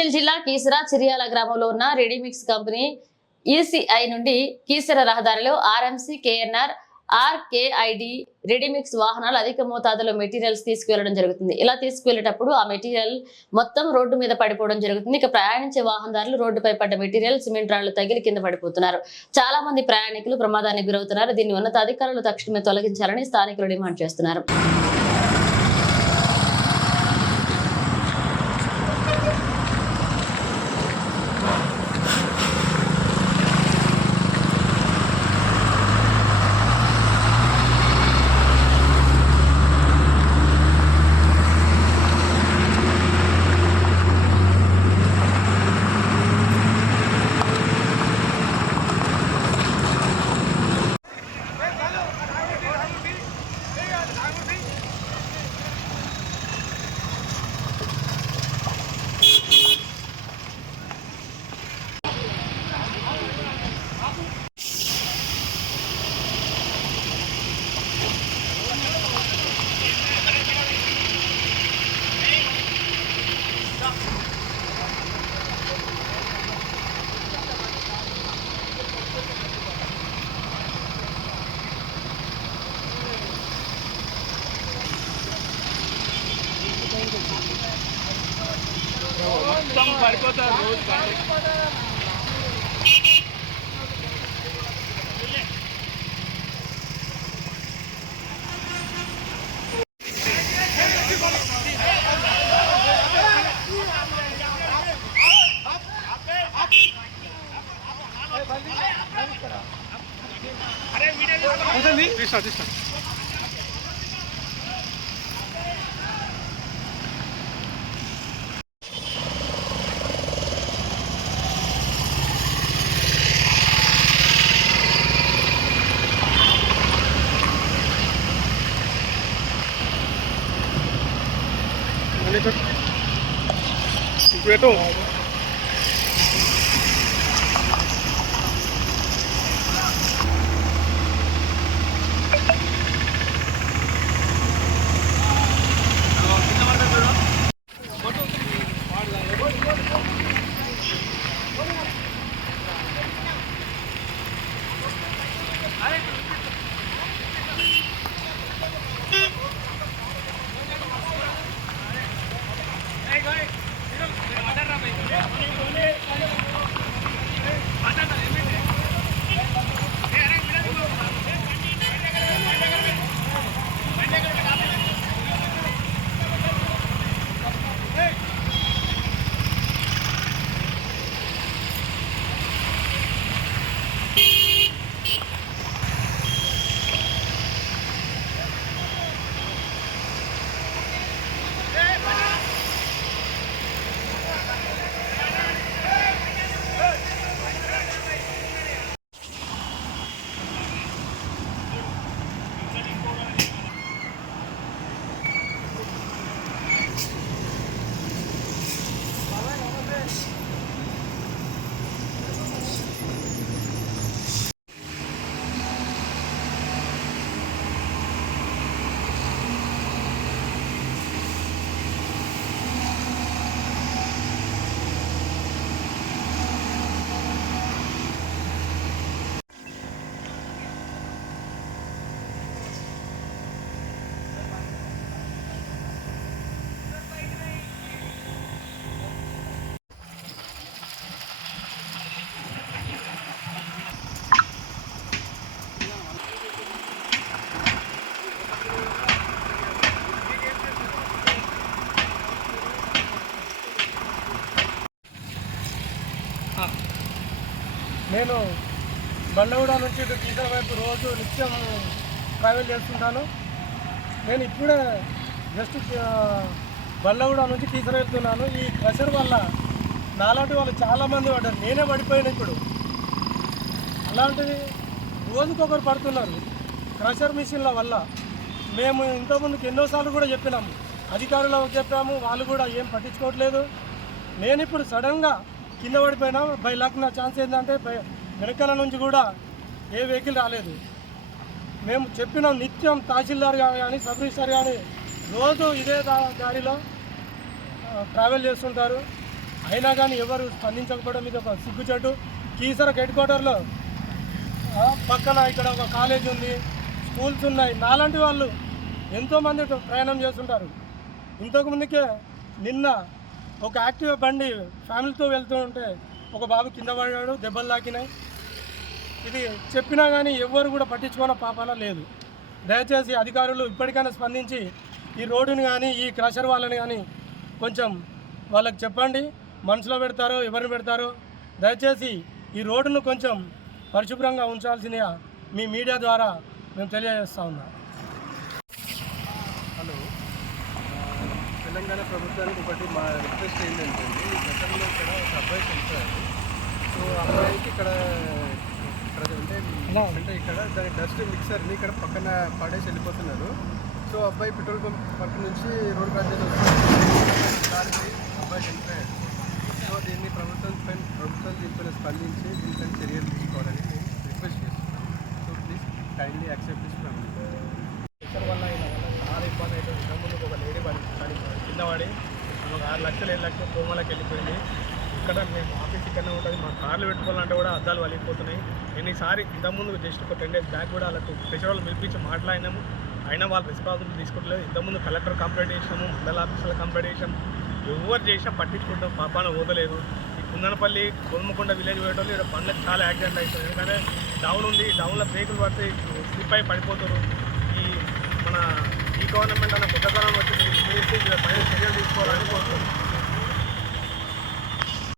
మేడ్చల్ జిల్లా కీసర చిర్యాల గ్రామంలో ఉన్న రెడీమిక్స్ కంపెనీ ఈసీఐ నుండి కీసర రహదారిలో ఆర్ఎంసీ కేఎన్ఆర్ ఆర్కేఐడి రెడీమిక్స్ వాహనాలు అధిక మోతాదులో మెటీరియల్స్ తీసుకువెళ్లడం జరుగుతుంది. ఇలా తీసుకువెళ్లేటప్పుడు ఆ మెటీరియల్ మొత్తం రోడ్డు మీద పడిపోవడం జరుగుతుంది. ఇక ప్రయాణించే వాహనదారులు రోడ్డుపై పడ్డ మెటీరియల్ సిమెంట్ రాళ్లు తగిలి కింద పడిపోతున్నారు. చాలా మంది ప్రయాణికులు ప్రమాదానికి గురవుతున్నారు. దీన్ని ఉన్నతాధికారులు తక్షణమే తొలగించాలని స్థానికులు డిమాండ్ చేస్తున్నారు. నేను బండ్లగూడ నుంచి కీసర వైపు రోజు నిత్యం ట్రావెల్ చేస్తుంటాను. నేను ఇప్పుడే జస్ట్ బండ్లగూడ నుంచి కీసర వెళ్తున్నాను. ఈ క్రషర్ వల్ల నాలాంటి వాళ్ళు చాలామంది పడ్డారు. నేనే పడిపోయాను ఇప్పుడు. అలాంటిది రోజుకొకరు పడుతున్నారు క్రషర్ మిషన్ల వల్ల. మేము ఇంతకుముందుకు ఎన్నోసార్లు కూడా చెప్పినాము, అధికారులకు చెప్పాము, వాళ్ళు కూడా ఏం పట్టించుకోవట్లేదు. నేను ఇప్పుడు సడన్గా కింద పడిపోయినా. బై లక్ నా ఛాన్స్ ఏంటంటే వెనకాల నుంచి కూడా ఏ వెహికల్ రాలేదు. మేము చెప్పినాం, నిత్యం తహసీల్దార్ కానీ సబ్ రిజిస్టర్ కానీ రోజు ఇదే దారిలో ట్రావెల్ చేస్తుంటారు. అయినా కానీ ఎవరు స్పందించకపోవడం ఇది ఒక సిగ్గుచెట్టు. కీసర హెడ్ క్వార్టర్లో పక్కన ఇక్కడ ఒక కాలేజ్ ఉంది, స్కూల్స్ ఉన్నాయి. నాలాంటి వాళ్ళు ఎంతోమంది ప్రయాణం చేస్తుంటారు. ఇంతకుముందుకే నిన్న ఒక యాక్టివ్ బండి ఫ్యామిలీతో వెళ్తూ ఉంటే ఒక బాబు కింద పడ్డాడు, దెబ్బలు తాకినాయి. ఇది చెప్పినా కానీ ఎవ్వరు కూడా పట్టించుకున్న పాపాన లేదు. దయచేసి అధికారులు ఇప్పటికైనా స్పందించి ఈ రోడ్డుని కానీ ఈ క్రషర్ వాళ్ళని కానీ కొంచెం వాళ్ళకి చెప్పండి. మనసులో పెడతారో ఎవరిని పెడతారో దయచేసి ఈ రోడ్డును కొంచెం పరిశుభ్రంగా ఉంచాల్సిందిగా మీ మీడియా ద్వారా మేము తెలియజేస్తా ఉన్నాం. హలో, తెలంగాణ ప్రభుత్వానికి ఒకటి మా రిక్వెస్ట్ ఏంటంటే గతంలో ఇక్కడ ఒక అబ్బాయి చనిపోయారు. సో అబ్బాయికి ఇక్కడ అంటే ఇక్కడ దాని డస్ట్ మిక్సర్ని ఇక్కడ పక్కన పడేసి వెళ్ళిపోతున్నారు. సో అబ్బాయి పెట్రోల్ పంప్ పక్క నుంచి రోడ్ క్రాస్ చేసి వస్తుంది, అబ్బాయి చనిపోయాడు. సో దీన్ని ప్రభుత్వం దీనిపైన స్పందించి దీనిపైన చర్యలు తీసుకోవాలని నేను రిక్వెస్ట్ చేస్తున్నాను. So please kindly accept this from ఇతర వల్ల చాలా ఇబ్బంది అవుతుంది. ఇంతకుముందు ఒక లేడీ కింద పడి 6 లక్షలు 7 లక్షలు కోమలకి వెళ్ళిపోయింది. ఇక్కడ మేము ఆఫీస్ ఇక్కడనే ఉంటుంది. మా కార్లు పెట్టుకోవాలంటే కూడా అద్దాలు వలిగిపోతున్నాయి. ఎన్నిసారి ఇంతకుముందు జస్ట్ ఒక 10 days బ్యాక్ కూడా వాళ్ళకు ప్రెషర్ పిలిపించి మాట్లాడినాము. అయినా వాళ్ళు రెస్పాన్సిబిలిటీ తీసుకోవట్లేదు. ఇంతకుముందు కలెక్టర్ కంప్లైంట్ చేసాము, మండల ఆఫీసులో కంప్లైంట్ చేసాము. ఎవరు చేసినా పట్టించుకుంటాం, పాపాన పోతలేదు. ఈ కుందనపల్లి గోల్మకొండ విలేజ్ పోయేటోళ్ళు ఇక్కడ బండ్లకు చాలా యాక్సిడెంట్ అవుతుంది. ఎందుకంటే డౌన్ ఉంది, డౌన్లో బ్రేకులు పడితే స్లిప్ అయి పడిపోతారు. మన ఈ గవర్నమెంట్ అన్న కొత్త కాలం వచ్చి పైన చర్యలు తీసుకోవాలని కోరుతున్నాం.